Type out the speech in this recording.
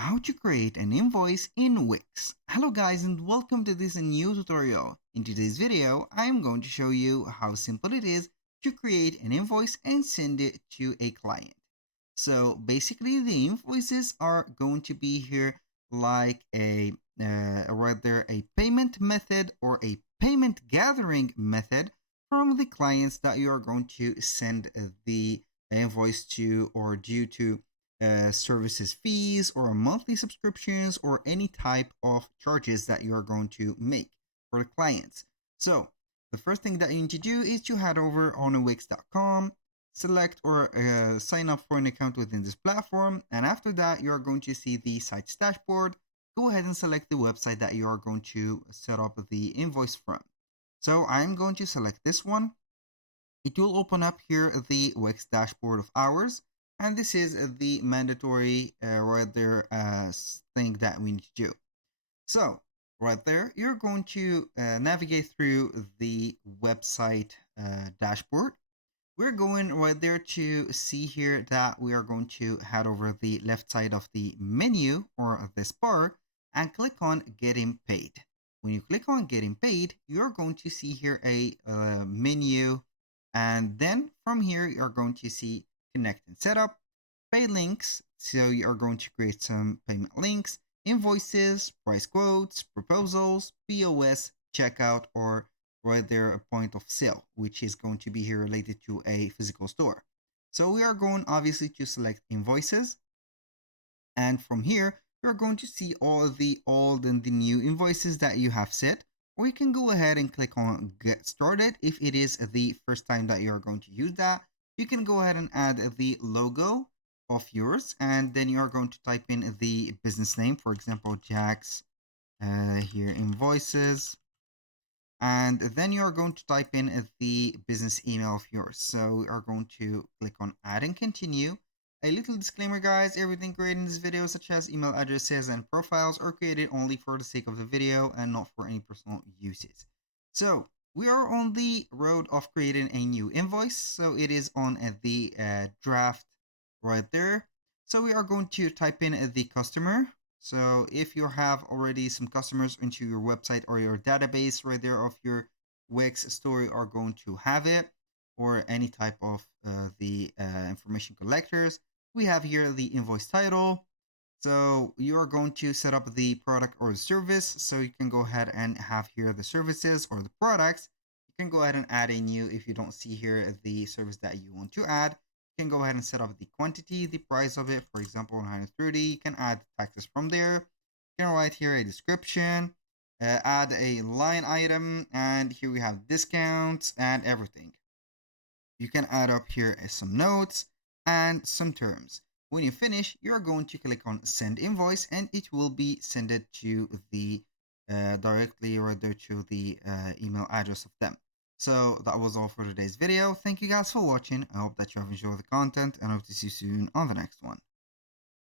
How to create an invoice in Wix. Hello guys and welcome to this new tutorial. In today's video, I am going to show you how simple it is to create an invoice and send it to a client. So basically the invoices are going to be here like rather a payment method or a payment gathering method from the clients that you are going to send the invoice to or due to services fees or monthly subscriptions or any type of charges that you are going to make for the clients. So the first thing that you need to do is to head over on wix.com, select or sign up for an account within this platform, and after that you are going to see the site's dashboard. Go ahead and select the website that you are going to set up the invoice from. So I'm going to select this one. It will open up here the Wix dashboard of ours, and this is the mandatory right there thing that we need to do. So right there, you're going to navigate through the website dashboard. We're going right there to see here that we are going to head over the left side of the menu or this bar and click on getting paid. When you click on getting paid, you're going to see here a menu, and then from here you're going to see connect and setup, pay links. So you are going to create some payment links, invoices, price quotes, proposals, POS, checkout, or right there a point of sale, which is going to be here related to a physical store. So we are going obviously to select invoices, and from here you're going to see all the old and the new invoices that you have set, or you can go ahead and click on get started if it is the first time that you're going to use that. You can go ahead and add the logo of yours, and then you are going to type in the business name, for example Jack's here invoices, and then you are going to type in the business email of yours. So we are going to click on add and continue. A little disclaimer guys, everything created in this video such as email addresses and profiles are created only for the sake of the video and not for any personal uses. So we are on the road of creating a new invoice. So it is on the draft right there. So we are going to type in the customer. So if you have already some customers into your website or your database right there of your Wix store, you are going to have it, or any type of the information collectors. We have here the invoice title. So you are going to set up the product or the service. So you can go ahead and have here the services or the products. You can go ahead and add a new if you don't see here the service that you want to add. You can go ahead and set up the quantity, the price of it, for example 130. You can add taxes from there. You can write here a description, add a line item, and here we have discounts and everything. You can add up here some notes and some terms. When you finish, you're going to click on send invoice, and it will be sent to the directly right there to the email address of them. So that was all for today's video. Thank you guys for watching. I hope that you have enjoyed the content, and I hope to see you soon on the next one.